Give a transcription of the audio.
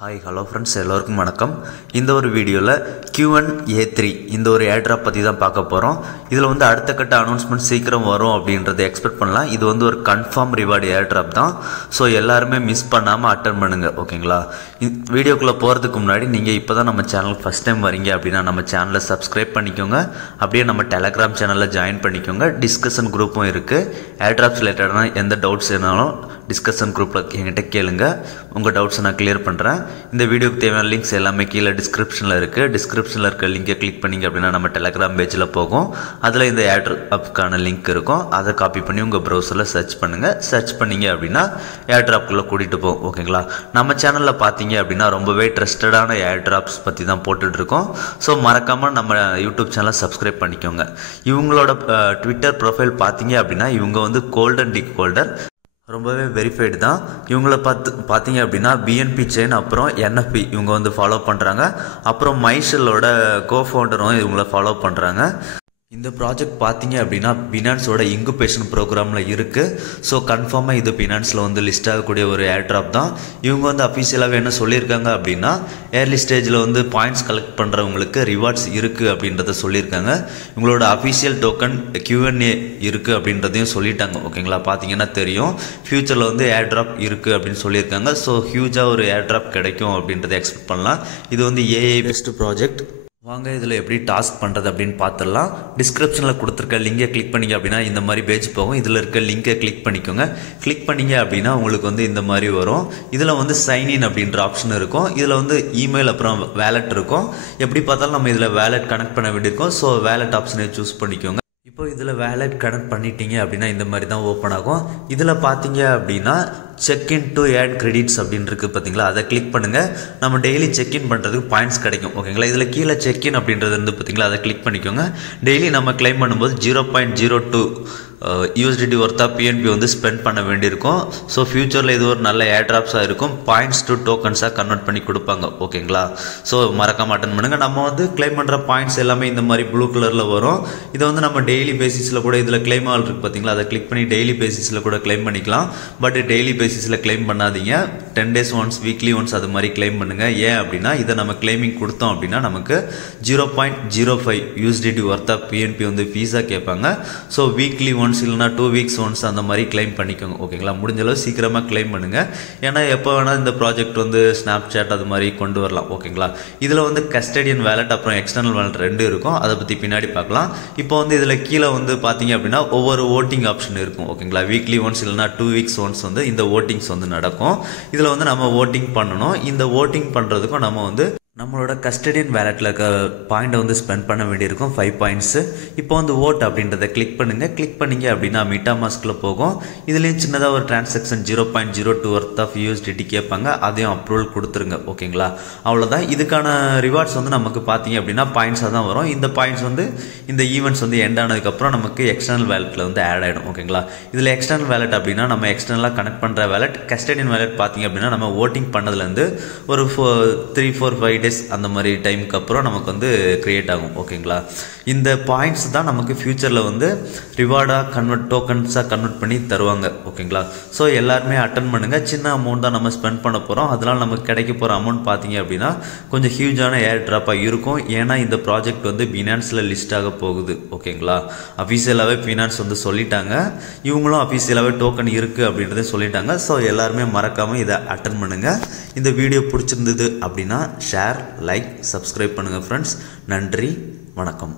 Hi hello friends, எல்லோருக்கும் வணக்கம். இந்த ஒரு வீடியோவில் Q1A3 இந்த ஒரு ஏர்ட்ராப் பற்றி தான் பார்க்க போகிறோம். இதில் வந்து அடுத்த கட்ட அனௌன்ஸ்மெண்ட் சீக்கிரம் வரும் அப்படின்றத எக்ஸ்பெக்ட் பண்ணலாம். இது வந்து ஒரு கன்ஃபார்ம் ரிவார்டு ஏர்ட்ராப் தான். ஸோ எல்லாருமே மிஸ் பண்ணாமல் அட்டன் பண்ணுங்கள், ஓகேங்களா? வீடியோக்குள்ளே போகிறதுக்கு முன்னாடி நீங்கள் இப்போ தான் நம்ம சேனலுக்கு ஃபஸ்ட் டைம் வரீங்க அப்படின்னா நம்ம சேனலை சப்ஸ்கிரைப் பண்ணிக்கோங்க. அப்படியே நம்ம டெலகிராம் சேனலில் ஜாயின் பண்ணிக்கோங்க. டிஸ்கஷன் குரூப்பும் இருக்குது. ஏர்ட்ராப்ஸ் ரிலேட்டடான எந்த டவுட்ஸ் இருந்தாலும் டிஸ்கஷன் குரூப்பில் என்கிட்ட கேளுங்க. உங்கள் டவுட்ஸை நான் கிளியர் பண்ணுறேன். இந்த வீடியோக்கு தேவையான லிங்க்ஸ் எல்லாமே கீழே டிஸ்கிரிப்ஷனில் இருக்குது. டிஸ்கிரிப்ஷனில் இருக்க லிங்கை கிளிக் பண்ணிங்க அப்படின்னா நம்ம டெலகிராம் பேஜில் போகும். அதில் இந்த ஏர்ட்ராப்க்கான லிங்க் இருக்கும். அதை காப்பி பண்ணி உங்கள் ப்ரௌசரில் சர்ச் பண்ணுங்கள். சர்ச் பண்ணிங்க அப்படின்னா ஏர்ட்ராப்குள்ளே கூட்டிகிட்டு போகும், ஓகேங்களா? நம்ம சேனலில் பார்த்தீங்க அப்படின்னா ரொம்பவே ட்ரஸ்டடான ஏர்ட்ராப்ஸ் பற்றி தான் போட்டுட்ருக்கோம். ஸோ மறக்காமல் நம்ம யூடியூப் சேனலை சப்ஸ்கிரைப் பண்ணிக்கோங்க. இவங்களோட ட்விட்டர் ப்ரொஃபைல் பார்த்தீங்க அப்படின்னா இவங்க வந்து கோல்டன் டிக் ஹோல்டர், ரொம்பவே வெரிஃபைடு தான். இவங்கள பார்த்தீங்க அப்படின்னா BNP செயின் அப்புறம் NFP இவங்க வந்து ஃபாலோ பண்ணுறாங்க. அப்புறம் மைஷலோட கோஃபவுண்டரும் இவங்கள ஃபாலோ பண்ணுறாங்க. இந்த ப்ராஜெக்ட் பார்த்தீங்க அப்படின்னா பினான்ஸோட இன்குபேஷன் ப்ரோக்ராமில் இருக்குது. ஸோ கன்ஃபார்மாக இது பினான்ஸில் வந்து லிஸ்ட் ஆகக்கூடிய ஒரு ஏர்ட்ராப் தான். இவங்க வந்து அஃபிஷியலாகவே என்ன சொல்லியிருக்காங்க அப்படின்னா ஏர்லி ஸ்டேஜில் வந்து பாயிண்ட்ஸ் கலெக்ட் பண்ணுறவங்களுக்கு ரிவார்ட்ஸ் இருக்குது அப்படின்றத சொல்லியிருக்காங்க. இவங்களோட அஃபிஷியல் டோக்கன் Q1A இருக்குது அப்படின்றதையும் சொல்லிட்டாங்க, ஓகேங்களா? பார்த்தீங்கன்னா தெரியும் ஃப்யூச்சரில் வந்து ஏர்ட்ராப் இருக்குது அப்படின்னு சொல்லியிருக்காங்க. ஸோ ஹியூஜாக ஒரு ஏர்ட்ராப் கிடைக்கும் அப்படின்றத எக்ஸ்பெக்ட் பண்ணலாம். இது வந்து AI பெஸ்ட் ப்ராஜெக்ட். வாங்க இதில் எப்படி டாஸ்க் பண்ணுறது அப்படின்னு பார்த்துடலாம். டிஸ்கிரிப்ஷனில் கொடுத்துருக்க லிங்கை கிளிக் பண்ணிங்க அப்படின்னா இந்த மாதிரி பேஜ் போகும். இதில் இருக்க லிங்கை கிளிக் பண்ணிக்கோங்க. கிளிக் பண்ணிங்க அப்படின்னா உங்களுக்கு வந்து இந்த மாதிரி வரும். இதில் வந்து சைன்இன் அப்படின்ற ஆப்ஷன் இருக்கும். இதில் வந்து இமெயில் அப்புறம் வேலட் இருக்கும். எப்படி பார்த்தாலும் நம்ம இதில் வேலட் கனெக்ட் பண்ண வேண்டியிருக்கோம். ஸோ வேலட் ஆப்ஷனை சூஸ் பண்ணிக்கோங்க. இப்போ இதில் வேலட் கனெக்ட் பண்ணிட்டீங்க அப்படின்னா இந்த மாதிரி தான் ஓப்பன் ஆகும். இதில் பார்த்தீங்க அப்படின்னா செக்இன் டு ஆட் கிரெடிட்ஸ் அப்படின்னு இருக்குது பார்த்தீங்களா? அதை கிளிக் பண்ணுங்கள். நம்ம டெய்லி செக்இன் பண்ணுறதுக்கு பாயிண்ட்ஸ் கிடைக்கும், ஓகேங்களா? இதில் கீழே செக்இன் அப்படின்றது இருந்து பார்த்தீங்களா? அதை கிளிக் பண்ணிக்கோங்க. டெய்லி நம்ம கிளைம் பண்ணும்போது 0.02 USDT ஒர்த்தாக PNP வந்து ஸ்பெண்ட் பண்ண வேண்டியிருக்கும். ஸோ ஃபியூச்சரில் இது ஒரு நல்ல ஏர்ட்ராப்ஸாக இருக்கும். பாயிண்ட்ஸ் டு டோக்கன்ஸாக கன்வெர்ட் பண்ணி கொடுப்பாங்க, ஓகேங்களா? ஸோ மறக்காம அட்டன் பண்ணுங்கள். நம்ம வந்து கிளைம் பண்ணுற பாயிண்ட்ஸ் எல்லாமே இந்த மாதிரி ப்ளூ கலரில் வரும். இதை வந்து நம்ம டெய்லி பேசிஸில் கூட இதில் கிளைம் ஆல் இருக்குது பார்த்தீங்களா? அதை கிளிக் பண்ணி டெய்லி பேசிஸில் கூட கிளைம் பண்ணிக்கலாம். பட் டெய்லி பேசிஸில் கிளைம் பண்ணாதீங்க. 10 days ஒன்ஸ், வீக்லி ஒன்ஸ் அது மாதிரி கிளைம் பண்ணுங்கள். ஏன் அப்படின்னா இதை நம்ம கிளைமிங் கொடுத்தோம் அப்படின்னா நமக்கு 0.05 USDT ஒர்த்தாக PNP வந்து ஃபீஸாக கேட்பாங்க. ஸோ வீக்லி ஒன்ஸ் இல்லைனா 2 weeks ஒன்ஸ் அந்த மாதிரி கிளைம் பண்ணிக்கோங்க, ஓகேங்களா? முடிஞ்சளவு சீக்கிரமாக கிளைம் பண்ணுங்கள். ஏன்னா எப்போ வேணால் இந்த ப்ராஜெக்ட் வந்து ஸ்னாப்சாட் அது மாதிரி கொண்டு வரலாம், ஓகேங்களா? இதில் வந்து கஸ்டடியன் வேலட் அப்புறம் எக்ஸ்டர்னல் வேலட் 2 இருக்கும். அதை பற்றி பின்னாடி பார்க்கலாம். இப்போ வந்து இதில் கீழே வந்து பார்த்தீங்க அப்படின்னா ஒவ்வொரு ஓட்டிங் ஆப்ஷன் இருக்கும், ஓகேங்களா? வீக்லி ஒன்ஸ் இல்லைனா 2 weeks ஒன்ஸ் வந்து இந்த ஓட்டிங்ஸ் வந்து நடக்கும். இதில் வந்து நம்ம ஓட்டிங் பண்ணணும். இந்த ஓட்டிங் பண்ணுறதுக்கும் நம்ம வந்து நம்மளோட கஸ்டடியன் வேலட்டில் இருக்க பாயிண்ட்டை வந்து ஸ்பெண்ட் பண்ண வேண்டியிருக்கும், 5 points. இப்போ வந்து ஓட் அப்படின்றத கிளிக் பண்ணுங்கள். கிளிக் பண்ணிங்க அப்படின்னா MetaMaskல போகும். இதுலேயும் சின்னதாக ஒரு டிரான்சாக்ஷன் 0.02 ஒர்த் ஆஃப் USDT கேட்பாங்க. அதையும் அப்ரூவல் கொடுத்துருங்க, ஓகேங்களா? அவ்வளோதான். இதுக்கான ரிவார்ட்ஸ் வந்து நமக்கு பார்த்தீங்க அப்படின்னா பாயிண்ட்ஸாக தான் வரும். இந்த பாயிண்ட்ஸ் வந்து இந்த ஈவெண்ட்ஸ் வந்து எண்ட் ஆனதுக்கப்புறம் நமக்கு எக்ஸ்டர்னல் வேலட்டில் வந்து ஆட் ஆகிடும், ஓகேங்களா? இதில் எக்ஸ்டர்னல் வேலட் அப்படின்னா நம்ம எக்ஸ்டர்னலாக கனெக்ட் பண்ணுற வேலட். கஸ்டடியன் வேலட் பார்த்தீங்க அப்படின்னா நம்ம ஓட்டிங் பண்ணதுலேருந்து ஒரு 3, 4, 5 days அந்த மாதிரி டைமுக்கு அப்புறம் நமக்கு வந்து கிரியேட் ஆகும், ஓகேங்களா? இந்த பாயிண்ட்ஸ் தான் நமக்கு ஃபியூச்சரில் வந்து ரிவார்டாக டோக்கன்ஸாக கன்வெர்ட் பண்ணி தருவாங்க, ஓகேங்களா? ஸோ எல்லாருமே அட்டன் பண்ணுங்கள். சின்ன அமௌண்ட் தான் நம்ம ஸ்பெண்ட் பண்ண போகிறோம். அதனால் நமக்கு கிடைக்க போகிற அமௌண்ட் பார்த்தீங்க அப்படின்னா கொஞ்சம் ஹியூஜான ஏர் ட்ராப்பாக இருக்கும். ஏன்னா இந்த ப்ராஜெக்ட் வந்து பினான்ஸில் லிஸ்ட் ஆக போகுது, ஓகேங்களா? அஃபீஷியலாகவே பினான்ஸ் வந்து சொல்லிட்டாங்க. இவங்களும் அஃபீஷியலாகவே டோக்கன் இருக்குது அப்படின்றத சொல்லிட்டாங்க. ஸோ எல்லாருமே மறக்காமல் இதை அட்டன் பண்ணுங்கள். இந்த வீடியோ பிடிச்சிருந்தது அப்படின்னா ஷேர், லைக், சப்ஸ்கிரைப் பண்ணுங்கள் ஃப்ரெண்ட்ஸ். நன்றி, வணக்கம்.